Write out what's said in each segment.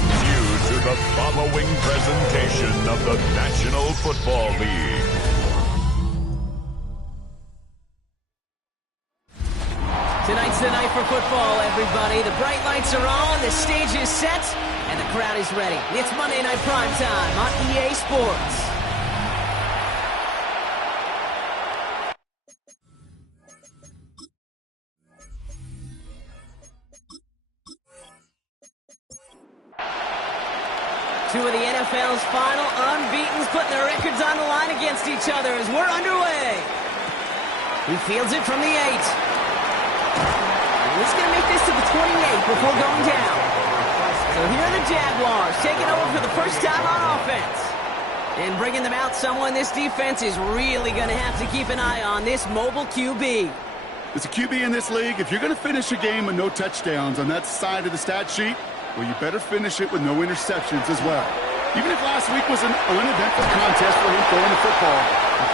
welcomes you to the following presentation of the National Football League. Tonight's the night for football, everybody. The bright lights are on, the stage is set, and the crowd is ready. It's Monday Night Primetime on EA Sports. Two of the NFL's final unbeatens putting their records on the line against each other as we're underway. He fields it from the 8. And he's going to make this to the 28 before going down. So here are the Jaguars taking over for the first time on offense. And bringing them out someone this defense is really going to have to keep an eye on, this mobile QB. As a QB in this league, if you're going to finish a game with no touchdowns on that side of the stat sheet, well, you better finish it with no interceptions as well. Even if last week was an uneventful contest for him throwing the football,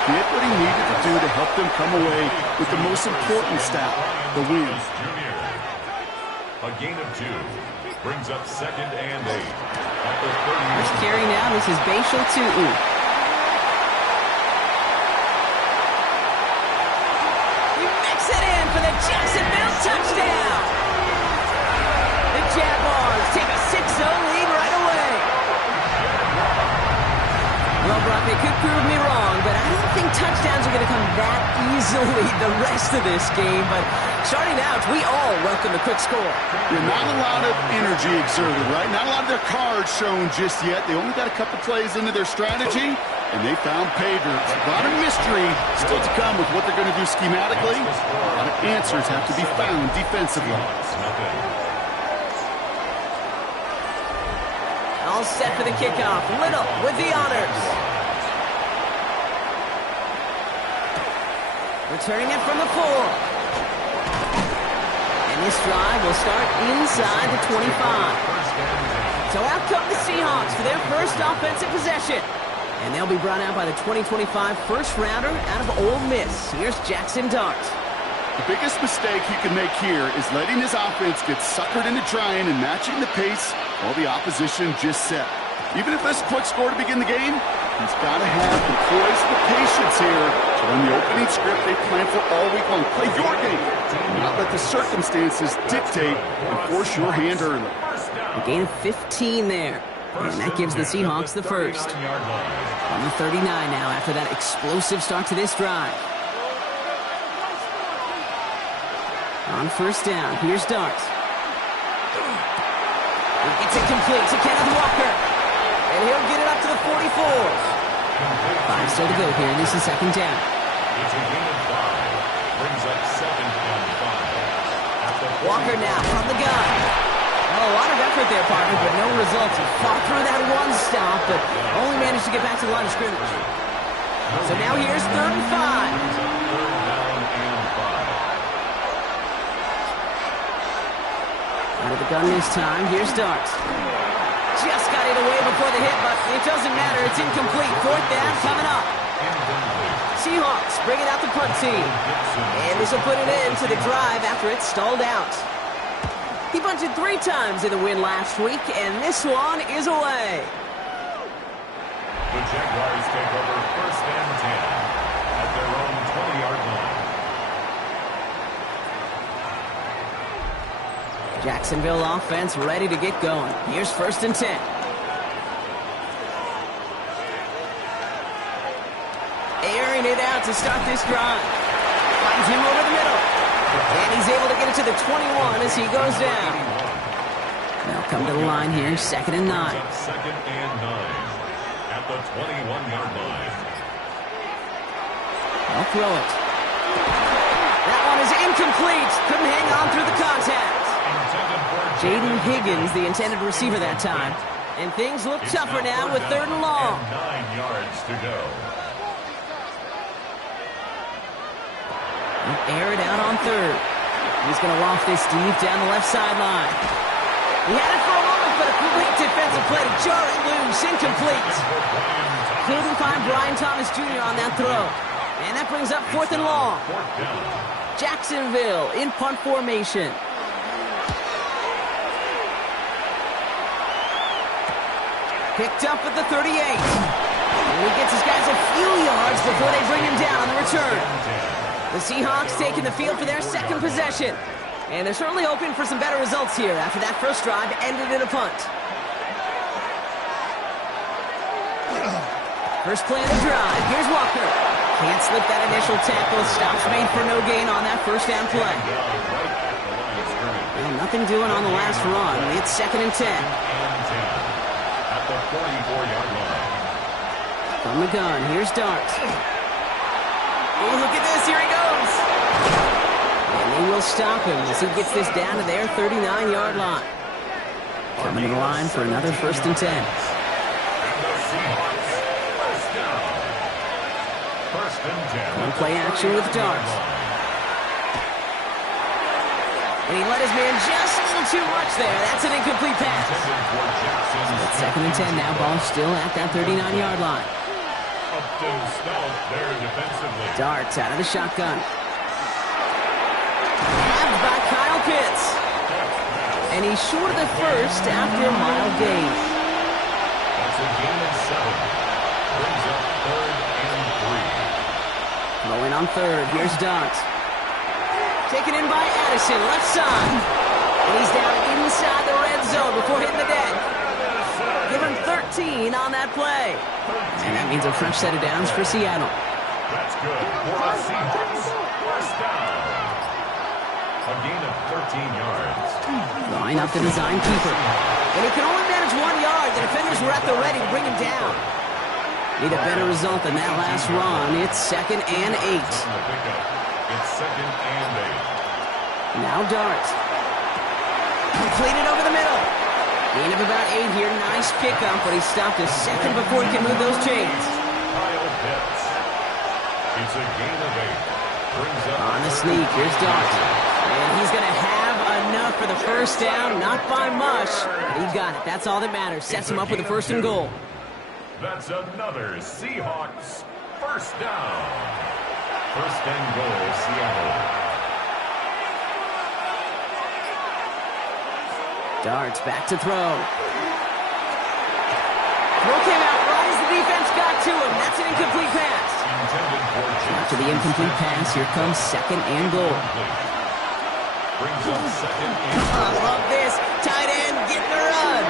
he did what he needed to do to help them come away with the most important stat, the win. A gain of 2 brings up 2nd and 8. At the 30. First carry now, this is Bashal Tutu. He makes it in for the Jacksonville touchdown. The Jaguars take a 6-0 lead right away. Well, Brock, they could prove me wrong, but I don't think touchdowns are going to come that easily the rest of this game. But starting out, we all welcome the quick score. Yeah, not a lot of energy exerted, right? Not a lot of their cards shown just yet. They only got a couple plays into their strategy, and they found pay dirt. A lot of mystery still to come with what they're going to do schematically. A lot of answers have to be found defensively. All set for the kickoff. Little with the honors. Returning it from the 4. And this drive will start inside the 25. So out come the Seahawks for their first offensive possession. And they'll be brought out by the 2025 first-rounder out of Ole Miss. Here's Jackson Dart. The biggest mistake he can make here is letting his offense get suckered into trying and matching the pace while the opposition just set. Even if there's a quick score to begin the game, he's got to have the poise and the patience here to run the opening script they planned for all week long. Play your game, not let the circumstances dictate and force your hand early. A gain of 15 there, and that gives the Seahawks the first. On the 39 now after that explosive start to this drive. On first down, here's Dart. He gets it complete to Kenneth Walker. And he'll get it up to the 44. 5 still to go here, and this is second down. It's a gain of 5. Brings up 2nd and 5. Walker now from the gun. Well, a lot of effort there, partner, but no results. He fought through that one stop, but only managed to get back to the line of scrimmage. So now here's 3rd and 5. Out of the gun this time, here's Dart. Just got it away before the hit, but it doesn't matter. It's incomplete. 4th down coming up. Seahawks bringing out the punt team. And this will put an end to the drive after it stalled out. He punted 3 times in the win last week, and this one is away. The Jaguars take over 1st and 10 at their own 20-yard line. Jacksonville offense ready to get going. Here's 1st and 10. Airing it out to start this drive. Finds him over the middle. And he's able to get it to the 21 as he goes down. Now come to the line here, 2nd and 9. 2nd and 9 at the 21-yard line. I'll throw it. That one is incomplete. Couldn't hang on through the contact. Jaden Higgins, the intended receiver that time. And things look tougher now with 3rd and long. 9 yards to go. Air it out on 3rd. He's going to loft this deep down the left sideline. He had it for a moment, but a complete defensive play to jar it loose. Incomplete. Couldn't find Brian Thomas Jr. on that throw. And that brings up 4th and long. Jacksonville in punt formation. Picked up at the 38. And he gets his guys a few yards before they bring him down on the return. The Seahawks taking the field for their second possession. And they're certainly hoping for some better results here after that first drive ended in a punt. First play of the drive. Here's Walker. Can't slip that initial tackle. Stops made for no gain on that first down play. Well, nothing doing on the last run. It's 2nd and 10. At the 44-yard line. From the gun, here's Dart. Oh, look at this. Here he goes. And they will stop him as he gets this down to their 39-yard line. Coming to the line for another 1st and 10. One play action with Dart. And he let his man just a little too much there. That's an incomplete pass. It's 2nd and 10 now. Ball still at that 39-yard line. Darts out of the shotgun. Grabbed by Kyle Pitts. And he's short of the first after a mile gain. That's a gain of 7. Brings up 3rd and 3. Going on 3rd. Here's Dart. Taken in by Addison, left side. And he's down inside the red zone before hitting the deck. Give him 13 on that play. And that means a fresh set of downs for Seattle. That's good for the Seahawks. First down. A gain of 13 yards. Line up the design keeper. And he can only manage 1 yard. The defenders were at the ready to bring him down. Need a better result than that last run. It's 2nd and 8. It's 2nd and 8. Now Dart. Completed over the middle. Gain of about 8 here. Nice pickup, but he stopped a second before he can move those chains. Kyle Pitts. It's a gain of 8. Brings up on the sneak. Here's Dart. And he's going to have enough for the first down. Not by much, but he got it. That's all that matters. Sets him up with a 1st and goal. That's another Seahawks first down. 1st and goal, Seattle. Darts back to throw. Throw came out right as the defense got to him. That's an incomplete pass. After the incomplete pass, here comes 2nd and goal. Brings up 2nd and goal. I love this. Tight end getting the run.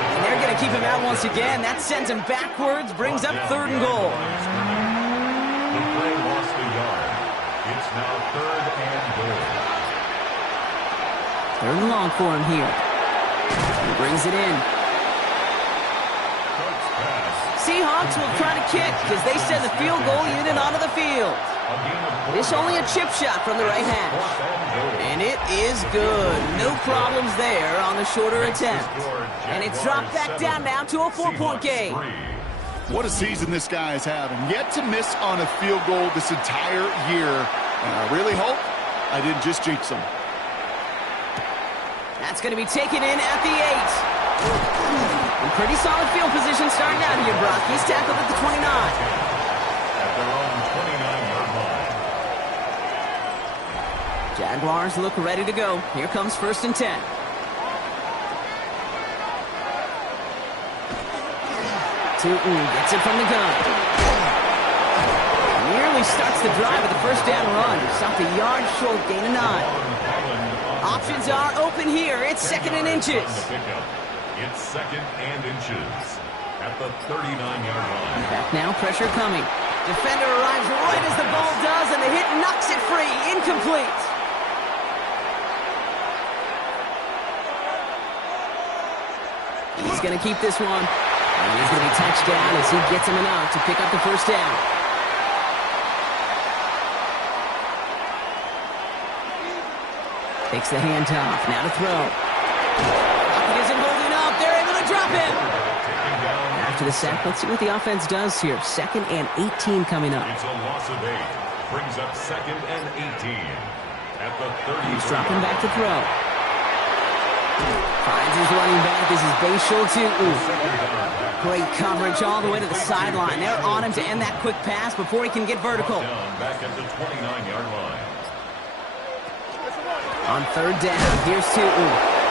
And they're going to keep him out once again. That sends him backwards, brings up 3rd and goal. The play lost a yard. It's now 3rd and goal. 3rd and long for him here. He brings it in. Seahawks will try to kick as they send the field goal unit onto the field. This only a chip shot from the right hash. And it is good. No problems there on the shorter attempt. And it's dropped back down now to a 4-point game. What a season this guy is having. Yet to miss on a field goal this entire year. And I really hope I didn't just jinx him. That's going to be taken in at the 8. In pretty solid field position starting out here, Brock. He's tackled at the 29. At their own 29-yard line. Jaguars look ready to go. Here comes 1st and 10. Tootin gets it from the gun. Nearly starts the drive with the first down run. Stopped a yard short, gain of 9. Options are open here. It's 2nd and inches. It's 2nd and inches at the 39-yard line. Back now, pressure coming. Defender arrives right as the ball does, and the hit knocks it free. Incomplete. He's going to keep this one. And he's going to be touched down as he gets him enough to pick up the first down. Takes the handoff. Now to throw. He isn't holding up. They're able to drop him. After the sack, let's see what the offense does here. 2nd and 18 coming up. It's a loss of 8. Brings up 2nd and 18. At the 30. He's dropping back to throw. Finds his running back. This is Bayshul Tootin. Great coverage all the way to the sideline. They're on him to end that quick pass before he can get vertical. Back at the 29-yard line. On 3rd down, here's Tootin.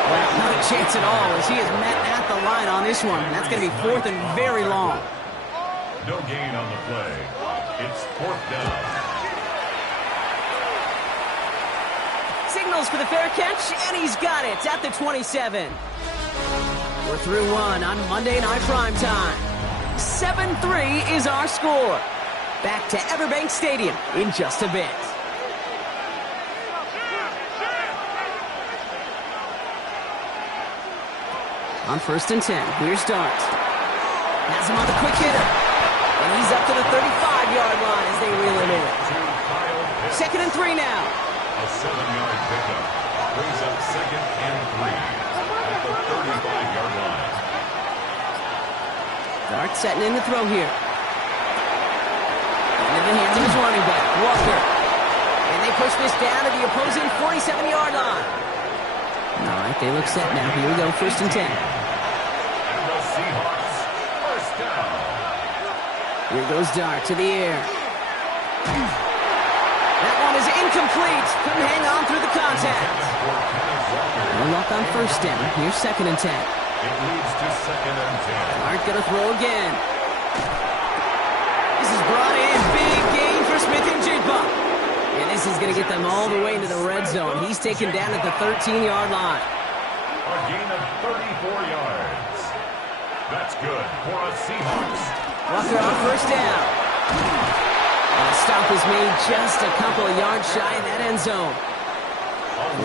Well, not a chance at all as he is met at the line on this one. That's going to be fourth and very long. No gain on the play. It's fourth down. Signals for the fair catch, and he's got it at the 27. We're through one on Monday Night Primetime. 7-3 is our score. Back to Everbank Stadium in just a bit. On first and 10, here's Dart. Has him on the quick hitter. And he's up to the 35-yard line as they reel him in. Second and 3 now. A 7-yard pickup brings up second and 3 at the 35-yard line. Dart setting in the throw here. Into the hands of his running back, Walker. And they push this down to the opposing 47-yard line. All right, they look set now. Here we go, first and 10. And the Seahawks, first down. Here goes Dart to the air. That one is incomplete. Couldn't hang on through the contact. No luck on first down. Here's second and 10. It leads to second and 10. Dart gonna throw again. This is brought in. Big gain for Smith and Jigba. And this is going to get them all the way into the red zone. He's taken down at the 13-yard line. A gain of 34 yards. That's good for a Seahawks. Walker on first down. And a stop is made just a couple of yards shy in that end zone.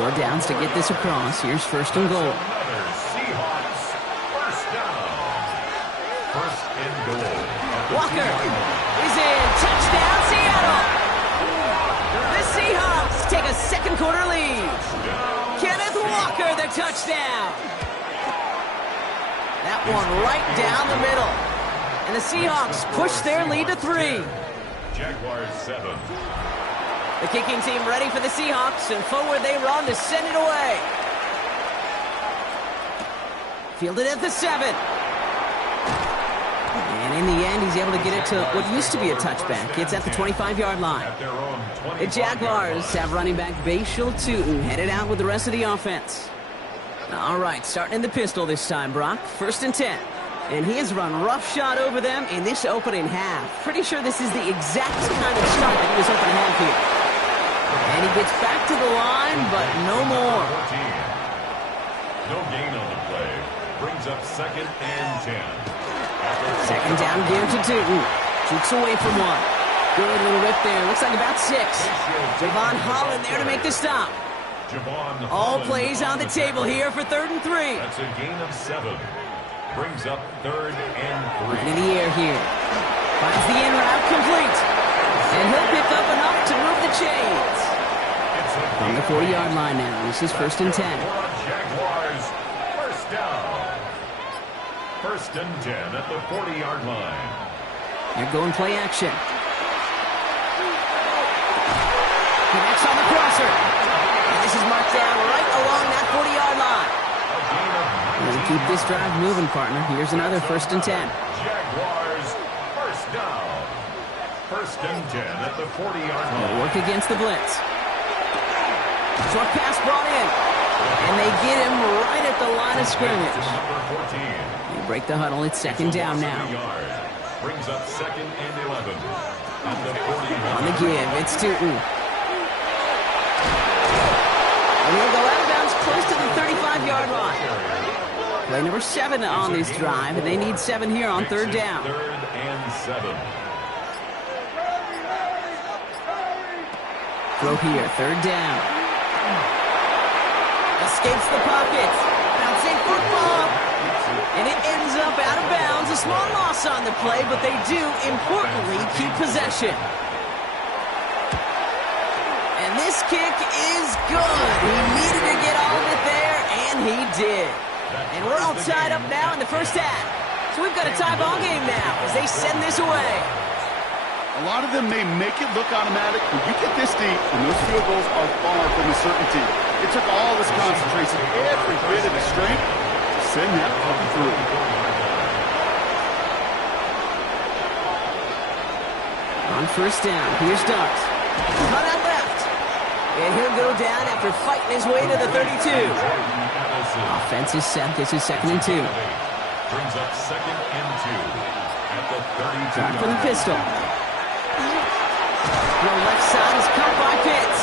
4 downs to get this across. Here's first and goal. Another Seahawks, first down. First and goal. Walker is in. Touchdown, Seattle. The Seahawks take a second quarter lead. Kenneth Walker, the touchdown. That one right down the middle. And the Seahawks push their lead to 3. Jaguars 7. The kicking team ready for the Seahawks, and forward they run to send it away. Fielded at the 7. And in the end, he's able to get it to what used to be a touchback. It's at the 25-yard line. The Jaguars have running back Bashal Tootin headed out with the rest of the offense. All right, starting in the pistol this time, Brock. First and 10. And he has run roughshod over them in this opening half. Pretty sure this is the exact kind of start that he was hoping to have here. And he gets back to the line, but no more. 14. No gain on the play. Brings up second and 10. Second down again to Tootin. Shoots away from one. Good little rip there. Looks like about 6. Javon Holland there to make the stop. All plays on the table here for third and 3. That's a gain of 7. Brings up third and 3. Looking in the air here. Finds the in route complete. And he'll pick up enough to move the chains. From the 40-yard line now. This is first and 10. Jaguars, first down. First and 10 at the 40-yard line. They're going play action. Connects on the crosser. And this is marked down right along that 40-yard line. We'll keep this drive moving, partner. Here's another first and 10. Jaguars, first down. First and 10 at the 40-yard line. They'll work against the blitz. Short pass brought in. And they get him right at the line of scrimmage. Number 14. They break the huddle. It's second down now. Brings up second and 11. At the 40. On the give, it's Tootin. And he'll go out of bounds close to the 35-yard line. Play number 7 on this drive, and they need 7 here on third down. Third and 7. Throw here, third down. Escapes the pocket. Bouncing football. And it ends up out of bounds. A small loss on the play, but they do, importantly, keep possession. And this kick is good. He needed to get all of it there, and he did. And we're all tied up now in the first half. So we've got a tie ball game now as they send this away. A lot of them may make it look automatic, but you get this deep, and those field goals are far from a certainty. It took all this concentration, every bit of the strength, to send that puppy through. On first down, here's Dart. Cut out left. And he'll go down after fighting his way to the 32. passes. Offense is set. This is 2nd and 2. Brings up 2nd and 2 at the 32. Time for the pistol. Throw left side is caught by Pitts.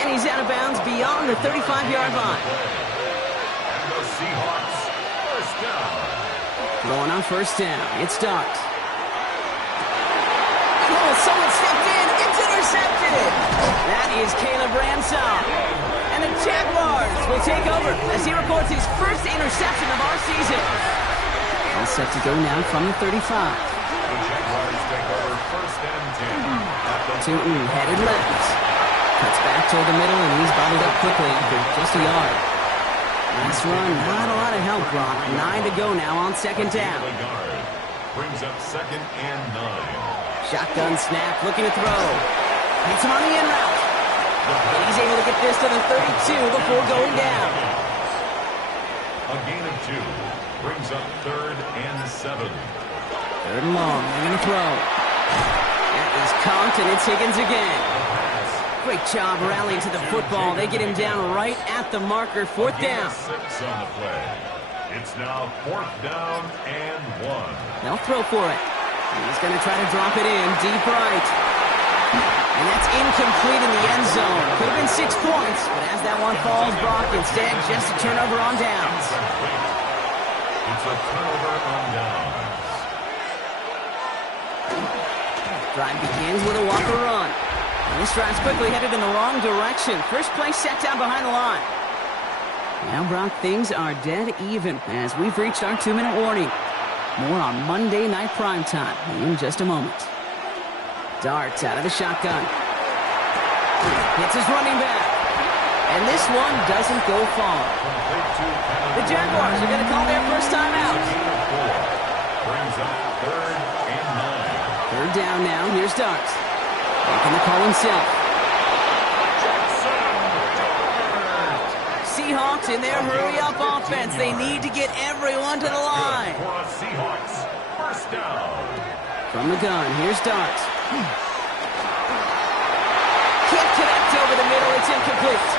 And he's out of bounds beyond the 35-yard line. And the Seahawks first down. Going on first down. It starts. Oh, someone stepped in. It's intercepted. That is Caleb Ransom. And the Jaguars will take over as he records his first interception of our season. All set to go now from the 35. The Jaguars take over first and 10. Tootin headed left. Cuts back toward the middle, and he's bottled up quickly for just a yard. Nice run. Not a lot of help, Brock. 9 to go now on 2nd down. Brings up 2nd and 9. Shotgun snap, looking to throw. Hits him on the in route. And he's able to get this to the 32 before going down. A gain of 2. Brings up 3rd and 7. 3rd and long. They're going to throw. That is Conk, and it's Higgins again. Great job rallying to the football. They get him down right at the marker. 4th down. 6 on the play. It's now 4th down and 1. They'll throw for it. He's going to try to drop it in deep right. And that's incomplete in the end zone. Could have been 6 points, but as that one falls, Brock, instead just a turnover on downs. It's a turnover on downs. Drive begins with a Walker run. And this drive's quickly headed in the wrong direction. First play set down behind the line. Now, Brock, things are dead even as we've reached our 2-minute warning. More on Monday Night Primetime in just a moment. Darts out of the shotgun. Hits his running back. And this one doesn't go far. The Jaguars are going to call their first time out. Brings up 3rd and 9. 3rd down now. Here's Darts. Making the call himself. Seahawks in their hurry-up offense. They need to get everyone to the line. For a Seahawks first down. From the gun, here's Darts. Can't connect over the middle. It's incomplete.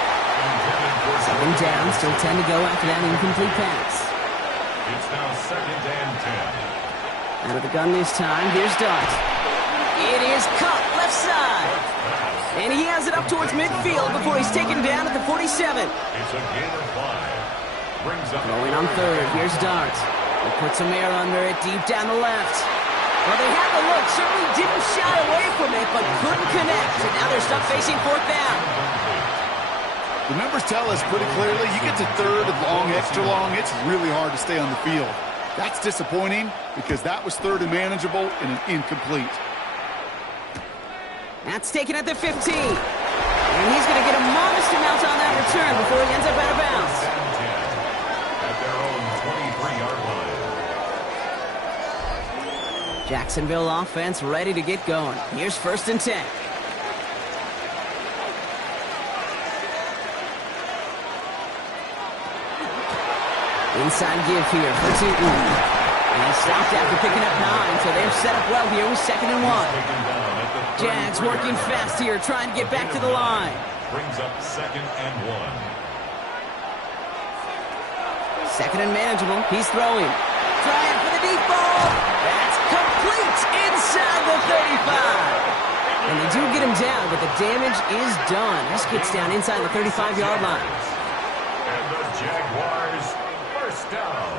2nd down, still 10 to go after that incomplete pass. It's now 2nd and 10. Out of the gun this time, here's Darts. It is cut left side. And he has it up towards midfield before he's taken down at the 47. It's a gain of 5. Brings up Going on 3rd, here's Darts. He puts some air under it deep down the left. Well, they had the look, certainly didn't shy away from it, but couldn't connect. And now they're stuck facing 4th down. The numbers tell us pretty clearly, you get to 3rd and long, extra long, it's really hard to stay on the field. That's disappointing because that was 3rd and manageable and an incomplete. That's taken at the 15. And he's going to get a modest amount on that return before he ends up out of bounds. At their own 23-yard line. Jacksonville offense ready to get going. Here's 1st and 10. Inside give here for Tootin. And he stopped after picking up 9, so they're set up well here with 2nd and 1. Jags working fast here, trying to get back to the line. Brings up 2nd and 1. 2nd and manageable. He's throwing. Trying for the deep ball. That's complete inside the 35. And they do get him down, but the damage is done. This gets down inside the 35-yard line. And the Jaguars first down.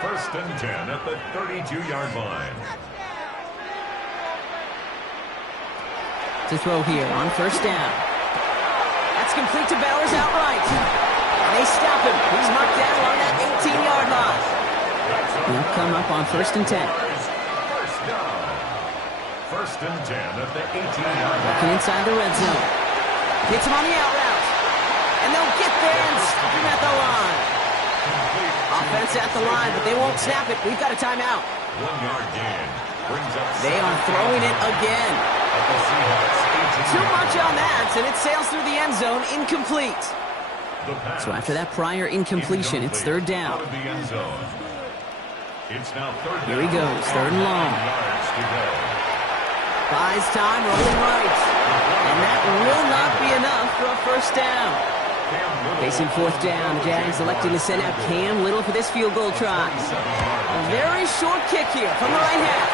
1st and 10 at the 32-yard line. To throw here on 1st down. That's complete to Bowers outright. And they stop him. He's marked down on that 18-yard line. He'll come up on 1st and 10. First down. 1st and 10 at the 18-yard line. Working inside the red zone. Hits him on the out route. And they'll get there and stop him at the line. Offense at the line, but they won't snap it. We've got a timeout. 1-yard gain. Brings up They are throwing it again. the Seahawks 18. Too much on that, and it sails through the end zone, incomplete. The pass. So after that prior incompletion, it's 3rd down. Out of the end zone. It's now 3rd down. Here he goes, 3rd and long. Yards to go. Buys time, rolling right. And that will not be enough for a 1st down. Facing fourth down, the Jags electing to send out Cam Little for this field goal try. A very short kick here from the right half.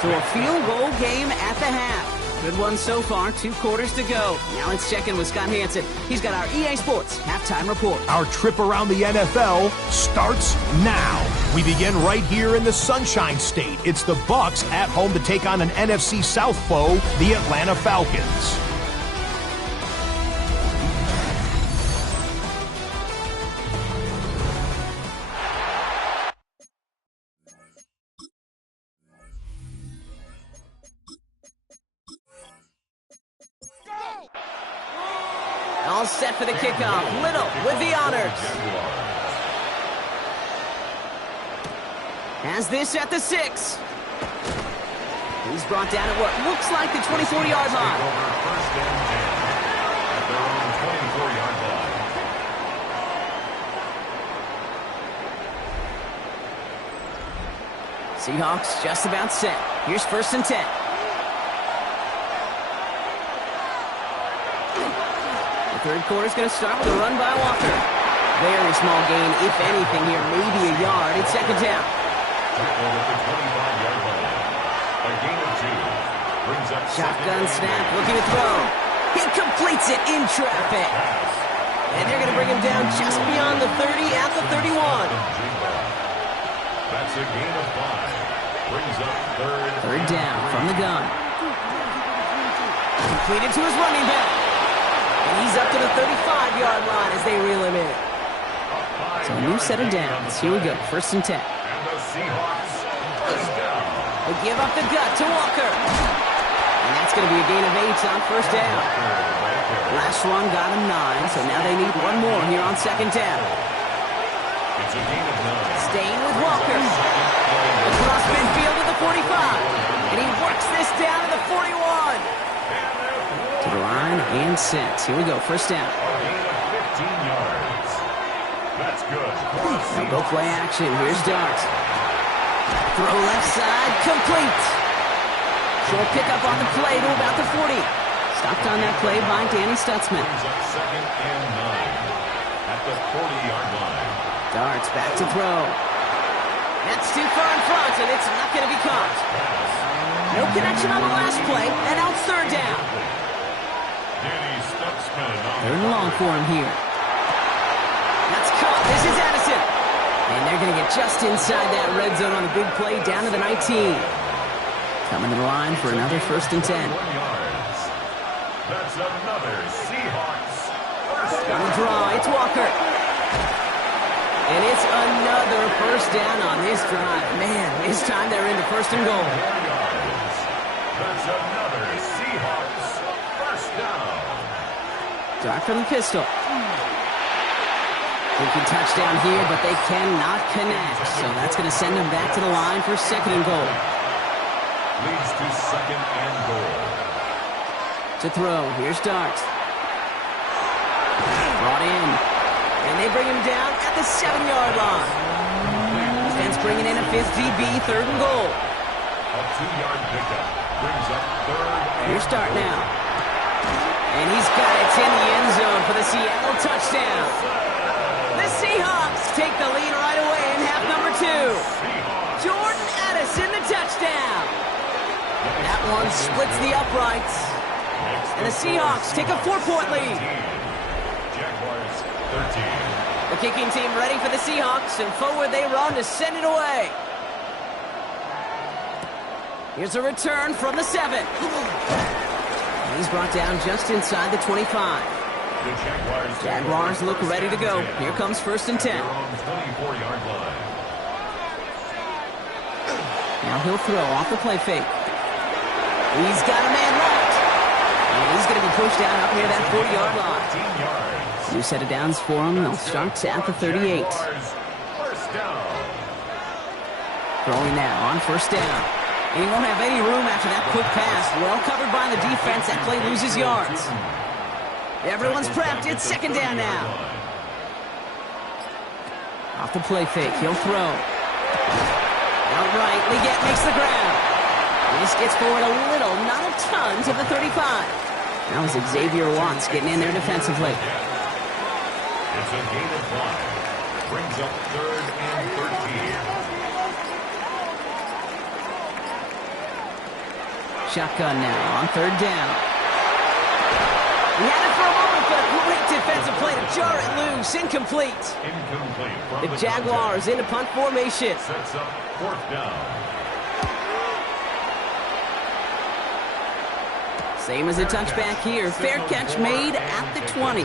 So a field goal game at the half. Good one so far, 2 quarters to go. Now let's check in with Scott Hansen. He's got our EA Sports halftime report. Our trip around the NFL starts now. We begin right here in the Sunshine State. It's the Bucs at home to take on an NFC South foe, the Atlanta Falcons. All set for the kickoff. Little with the honors. Has this at the 6. He's brought down at what looks like the 24-yard line. First and 10 at their own 24-yard line. Seahawks just about set. Here's first and 10. Third quarter's going to start with a run by Walker. Very small gain, if anything here, maybe a yard. It's second down. Tackle at the 25-yard line. A gain of 2. Brings up Shotgun snap, looking to throw. He completes it in traffic. And they're going to bring him down just beyond the 30 at the 31. That's a gain of 5. Brings up Third down from the gun. Completed to his running back. And he's up to the 35-yard line as they reel him in. So a new set of downs. Here we go. First and 10. And the Seahawks first down. They give up the gut to Walker. And that's going to be a gain of 8 on first down. Last one got him 9, so now they need one more here on second down. It's a gain of 9. Staying with Walker. Across midfield to the 45. And he works this down to the 41. To the line and set. Here we go. First down. A gain of 15 yards. That's good. Now go play action. Here's Dart. Throw left side. Complete. Short pickup on the play to about the 40. Stopped on that play by Danny Stutzman. Brings up second and 9 at the 40-yard line. Darts back to throw. That's too far in front, and it's not going to be caught. No connection on the last play, and now it's third down. Danny Stutzman. Third and long for him here. That's caught. This is Addison. And they're going to get just inside that red zone on the big play down to the 19. Coming to the line for another first and 10. That's another Seahawks first On down. the draw, it's Walker. And it's another first down on this drive. Man, this time they're into first and goal. 4 yards. That's another Seahawks first down. Dart from the pistol. Thinking touchdown here, but they cannot connect. So that's going to send them back to the line for second and goal. Leads to second and goal. To throw, here's Dart. Brought in. And they bring him down at the 7-yard line. Defense bringing in a fifth DB, third and goal. A 2-yard pickup brings up third. Here's Dart now. And he's got it in the end zone for the Seattle touchdown. The Seahawks take the lead right away in half number 2. Jordan Addison, the touchdown. That one splits the uprights. And the Seahawks take a 4-point lead. Jaguars 13. The kicking team ready for the Seahawks, and forward they run to send it away. Here's a return from the 7. He's brought down just inside the 25. The Jaguars look ready to go. Here comes first and 10. They're on 24-yard line. Now he'll throw off the play fake. He's got a man left. And he's going to be pushed down up near that 40-yard line. 15 yards. New set of downs for him. They'll start at the 38. Jaguars first down. Throwing now on first down. And he won't have any room after that quick pass. Well covered by the defense. That play loses yards. Everyone's prepped. It's second down now. Off the play fake. He'll throw. Outright, Leggett makes the ground. This gets forward a little, not a ton, to the 35. That was Xavier Watts getting in there defensively. It's a gain of 1. Brings up 3rd and 13. Shotgun now on 3rd down. He had it for a moment, but a great defensive play to jar it loose. Incomplete. Incomplete. The Jaguars into punt formation. Sets up 4th down. Same as a touchback here. Fair catch made at the 20.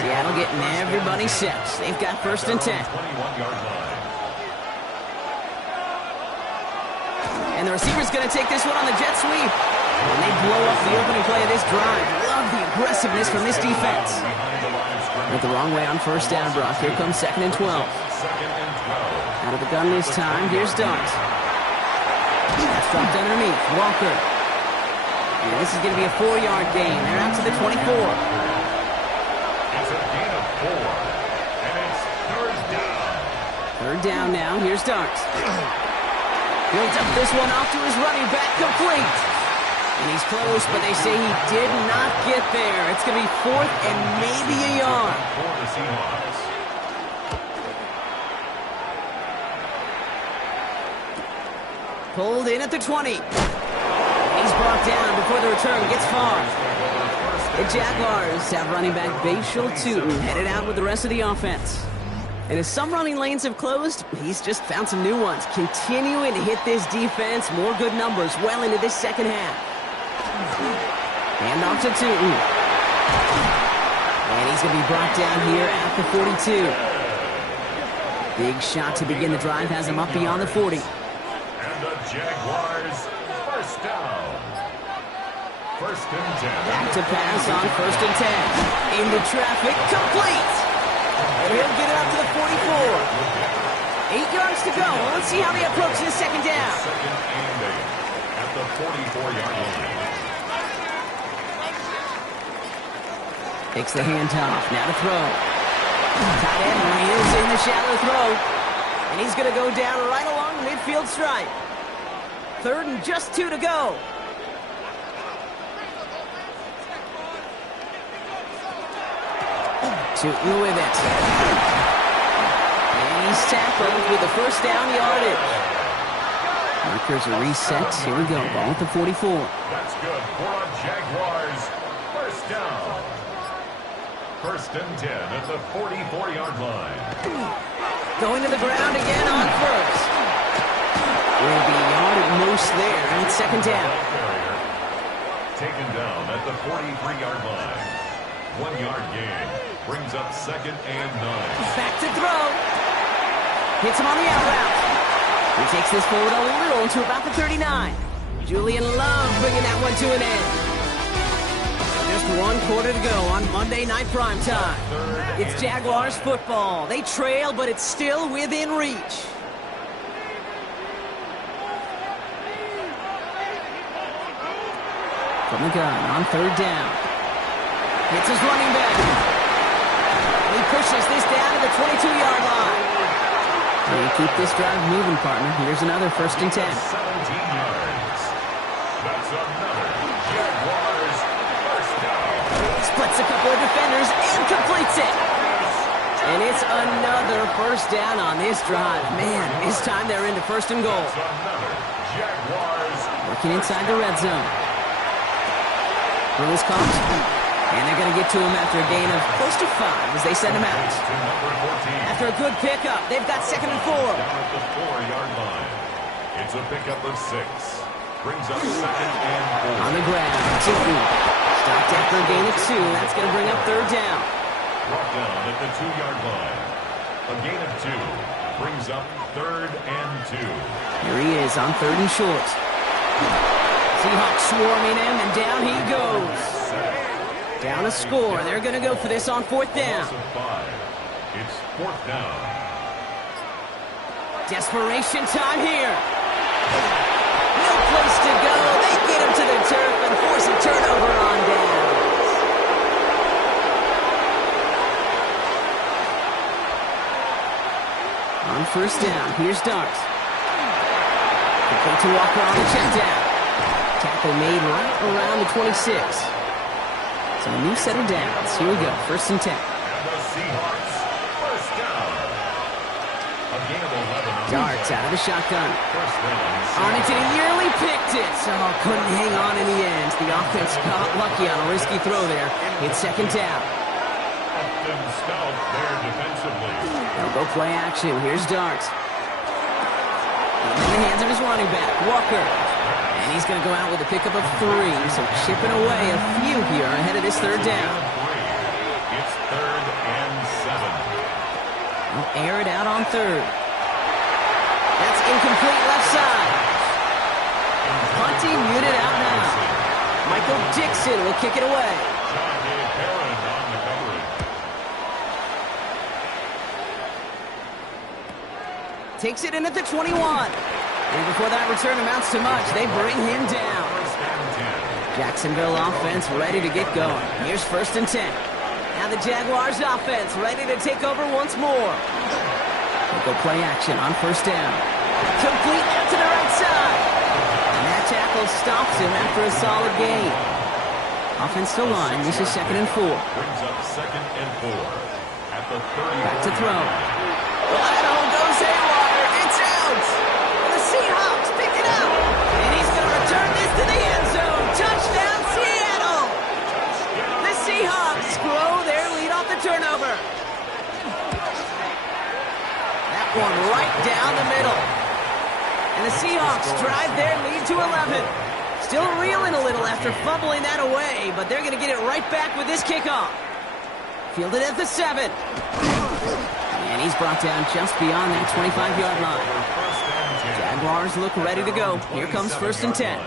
Seattle getting everybody set. They've got 1st and 10. And the receiver's going to take this one on the jet sweep. And they blow up the opening play of this drive. Love the aggressiveness from this defense. Went the wrong way on 1st down, Brock. Here comes 2nd and 12. Out of the gun this time. Here's Dart. That's dropped underneath. Walker. And this is going to be a 4-yard gain. They're out to the 24. It's a gain of 4. And it's 3rd down. 3rd down now. Here's Dart. Builds up this one off to his running back. Complete. And he's close, but they say he did not get there. It's going to be 4th and maybe a yard. For the Seahawks. Pulled in at the 20. He's brought down before the return gets far. The Jaguars have running back Bashal Tootin headed out with the rest of the offense. And as some running lanes have closed, he's just found some new ones, continuing to hit this defense. More good numbers well into this second half. Hand off to Tootin. And he's going to be brought down here at the 42. Big shot to begin the drive has him up beyond the 40. And the Jaguars, 1st down. 1st and 10. Back to pass on 1st and 10. Into traffic, complete. And he'll get it up to the 44. 8 yards to go. Let's see how they approach this second down. 2nd and 8 at the 44-yard line. Takes the handoff. Now to throw. Tight end reels in the shallow throw. And he's going to go down right along the midfield stripe. 3rd and just 2 to go. Tootin with it. And he's tackled with the 1st down yardage. Markers are reset. Here we go. Ball at the 44. That's good for our Jaguars. 1st down. 1st and 10 at the 44-yard line. Going to the ground again on 1st. Will be a yard at most there. And it's 2nd down. Taken down at the 43-yard line. 1-yard gain. Brings up 2nd and 9. Back to throw. Hits him on the out route. He takes this forward a little to about the 39. Julian Love bringing that one to an end. Just 1 quarter to go on Monday Night Primetime. It's Jaguars football. They trail, but it's still within reach. From the gun on 3rd down. Hits his running back. He pushes this down to the 22-yard line. You keep this drive moving, partner. Here's another 1st and 10. 17 yards. That's another Jaguars 1st down. Splits a couple of defenders and completes it. And it's another 1st down on this drive. Man, this time they're into 1st and goal. That's another Jaguars. Working inside the red zone. Rules caught. And they're going to get to him after a gain of close to 5 as they send him out. After a good pickup, they've got 2nd and 4. Down at the 4-yard line. It's a pickup of 6. Brings up 2nd and 4. On the ground, Tootin. Stopped after a gain of 2. That's going to bring up 3rd down. Brought down at the 2-yard line. A gain of 2. Brings up 3rd and 2. Here he is on 3rd and short. Seahawks swarming him, and down he goes. Down a score. They're going to go for this on 4th down. It's 4th down. Desperation time here. No place to go. They get him to the turf and force a turnover on downs. On 1st down, here's Dart. Complete to Walker on the check down. Tackle made right around the 26. So a new set of downs. Here we go, 1st and 10. And the Seahawks, first down. A gain of 11. Darts out of the shotgun. First down. On it to the yearly, picked it. So couldn't hang on in the end. The offense got lucky on a risky throw there. It's 2nd down. Upton stout there defensively. They'll go play action. Here's Darts. In the hands of his running back, Walker. And he's going to go out with a pickup of 3. So chipping away a few here ahead of this 3rd down. It's 3rd and 7. They'll air it out on 3rd. That's incomplete left side. Punting muted out now. Michael Dixon will kick it away. John Dave Perrin on the coverage. Takes it in at the 21. And before that return amounts to much, they bring him down. First and 10. Jacksonville offense ready to get going. Here's 1st and 10. Now the Jaguars offense ready to take over once more. They'll go play action on 1st down. Complete out to the right side. And that tackle stops him after a solid gain. Offense still line. This is 2nd and 4. Brings up 2nd and 4. At the 30. Back to throw. Waddle goes haywire. It's out. And the Seahawks pick it up. And he's going to return this to the end zone. Touchdown, Seattle. The Seahawks grow their lead off the turnover. That one right down the middle. And the Seahawks drive their lead to 11. Still reeling a little after fumbling that away, but they're going to get it right back with this kickoff. Fielded at the 7. And he's brought down just beyond that 25-yard line. Jaguars look ready to go. Here comes 1st and 10.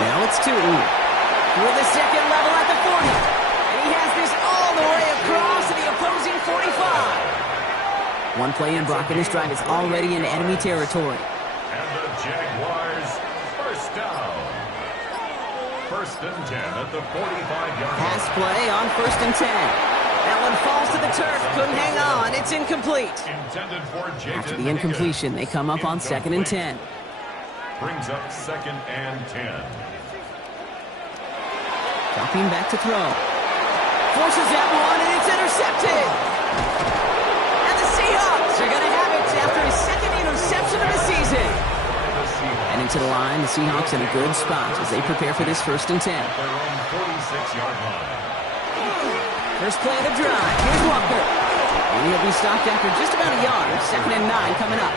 Now it's Tootin with the 2nd level at the 40. And he has this all the way across to the opposing 45. One play in blocking this drive is already in enemy territory. And the Jaguars, first down. 1st and 10 at the 45-yard line. Pass play on 1st and 10. That one falls to the turf. Couldn't hang on. It's incomplete. Intended for Jaden After the incompletion, they come up on 2nd and 10. Brings up 2nd and 10. Dropping back to throw. Forces that one, and it's intercepted. And the Seahawks are going to have it after his 2nd interception of the season. And into the line, the Seahawks in a good spot as they prepare for this 1st and 10. Their own 46-yard line. First play of the drive. Here's Walker. And he'll be stopped after just about a yard. 2nd and 9 coming up.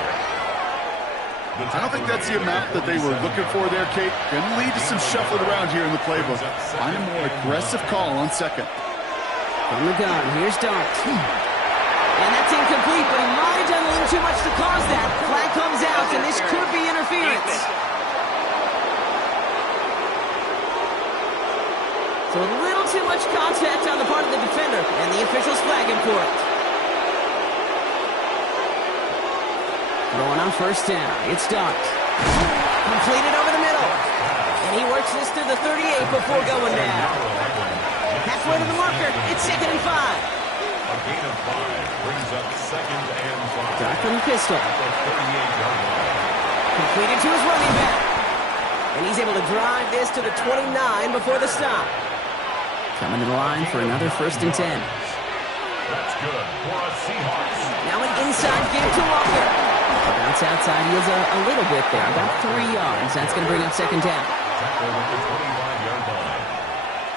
I don't think that's the amount that they were looking for there, Kate. Going to lead to some shuffling around here in the playbook. Find a more aggressive call on 2nd. From the gun, here's Darts. And that's incomplete, but he might have done a little too much to cause that. Flag comes out, and this could be interference. So a little too much contact on the part of the defender, and the officials flag him for it. Going on 1st down, it's Darts. Completed over the middle. And he works this to the 38 before going down. Halfway to the marker, it's 2nd and 5. A gain of 5 brings up 2nd and 5. Dart from the pistol. At the 38-yard line. Completed to his running back. And he's able to drive this to the 29 before the stop. Coming to the line for another 1st and 10. That's good for a Seahawks. Now an inside give to Walker. Bounce outside, he is a little bit there, about 3 yards. That's going to bring up 2nd down. Tackle at the 25-yard line.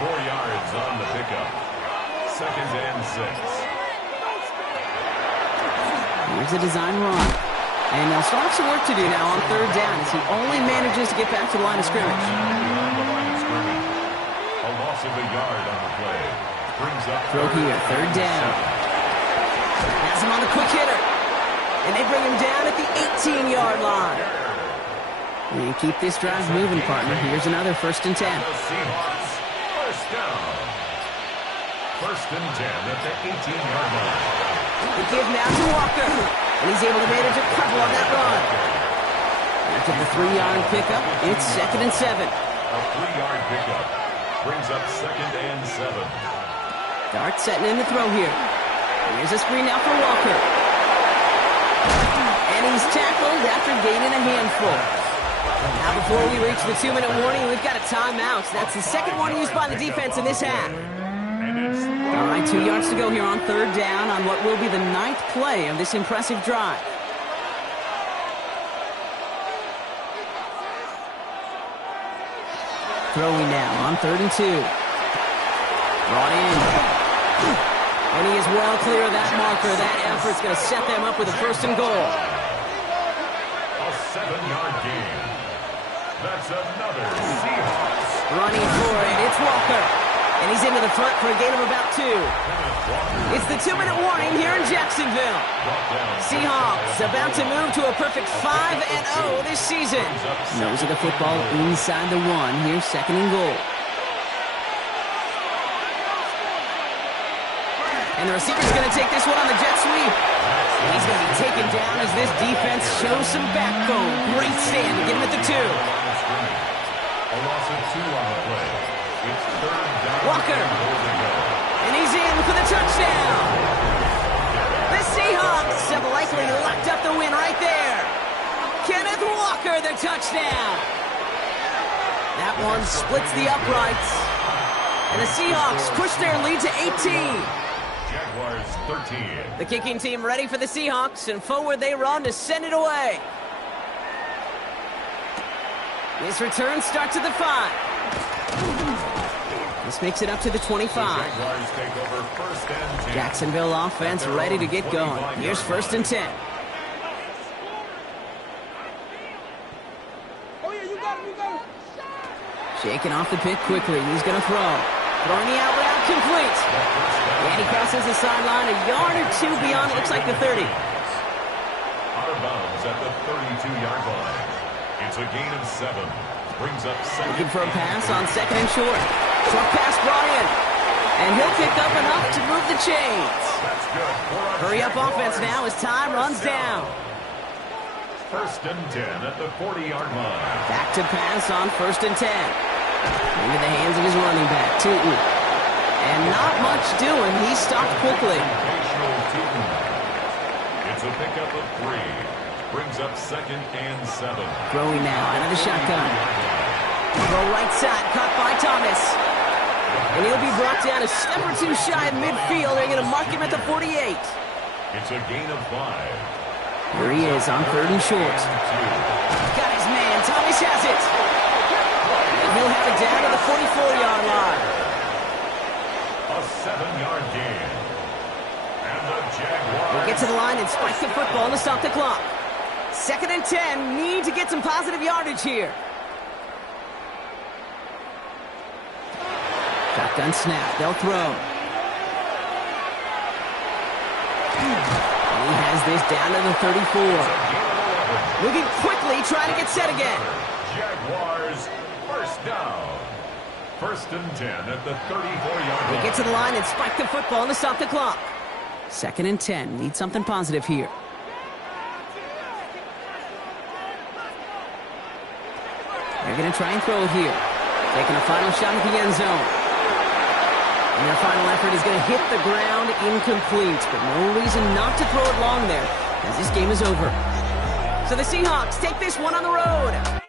4 yards on the pickup. 2nd and 6. Here's a design run. And they'll still have some work to do now on 3rd down as he only manages to get back to the line of scrimmage. Behind the line of scrimmage. A loss of a yard on the play. Brings up Throw here, 3rd down. Has him on the quick hitter. And they bring him down at the 18-yard line. And keep this drive moving, partner. Here's another 1st and 10. The Seahawks, first down. 1st and 10 at the 18-yard line. The give now to Walker. And he's able to manage a couple on that run. After the 3-yard pickup, it's 2nd and 7. A 3-yard pickup brings up 2nd and 7. Dart setting in the throw here. Here's a screen now for Walker. And And he's tackled after gaining a handful. Now before we reach the 2-minute warning, we've got a timeout. That's the second one used by the defense in this half. All right, 2 yards to go here on third down on what will be the 9th play of this impressive drive. Throwing now on 3rd and 2. Brought in. And he is well clear of that marker. That effort's going to set them up with a 1st and goal. A 7-yard gain. That's another Seahawks. Running for it, it's Walker. And he's into the front for a gain of about 2. It's the 2-minute warning here in Jacksonville. Seahawks about to move to a perfect 5-0 this season. Nose of the football inside the 1. Here's 2nd and goal. And the receiver's going to take this one on the jet sweep. And he's going to be taken down as this defense shows some backbone. Great stand to get him at the 2. A loss of 2 on the play. It's 3rd down. Walker. And he's in for the touchdown. The Seahawks have likely locked up the win right there. Kenneth Walker, the touchdown. That one splits the uprights. And the Seahawks push their lead to 18. Jaguars 13. The kicking team ready for the Seahawks, and forward they run to send it away. This return starts at the 5. This makes it up to the 25. Jaguars take over 1st and 10. Jacksonville offense ready to get going. Here's 1st and 10. Shaking off the pick quickly. He's going to throw. Throwing the out route complete. And he crosses the sideline a yard or 2 beyond, it looks like the 30. Out of bounds at the 32-yard line. It's a gain of 7. Brings up 2nd. Looking for a pass on 2nd and short. Short pass brought in. And he'll pick up enough to move the chains. That's good. Hurry up offense now as time runs down. 1st and 10 at the 40-yard line. Back to pass on 1st and 10. Into the hands of his running back, Tootin. And not much doing. He stopped quickly. It's a pickup of 3. Brings up 2nd and 7. Throwing now out of the shotgun. Throw right side, caught by Thomas. And he'll be brought down a step or 2 shy of midfield. They're going to mark him at the 48. It's a gain of 5. Here he is on 3rd and short. Got his man. Thomas has it. And he'll have it down to the 44-yard line. A 7-yard gain. And the Jaguars. We'll get to the line and spike the football to stop the clock. 2nd and 10. Need to get some positive yardage here. Shotgun snap. They'll throw. And he has this down to the 34. Moving quickly, trying to get set again. Jaguars, 1st down. 1st and 10 at the 34-yard line. They get to the line and spike the football to stop the clock. 2nd and 10. Need something positive here. They're going to try and throw it here. Taking a final shot at the end zone. And their final effort is going to hit the ground incomplete. But no reason not to throw it long there, as this game is over. So the Seahawks take this one on the road.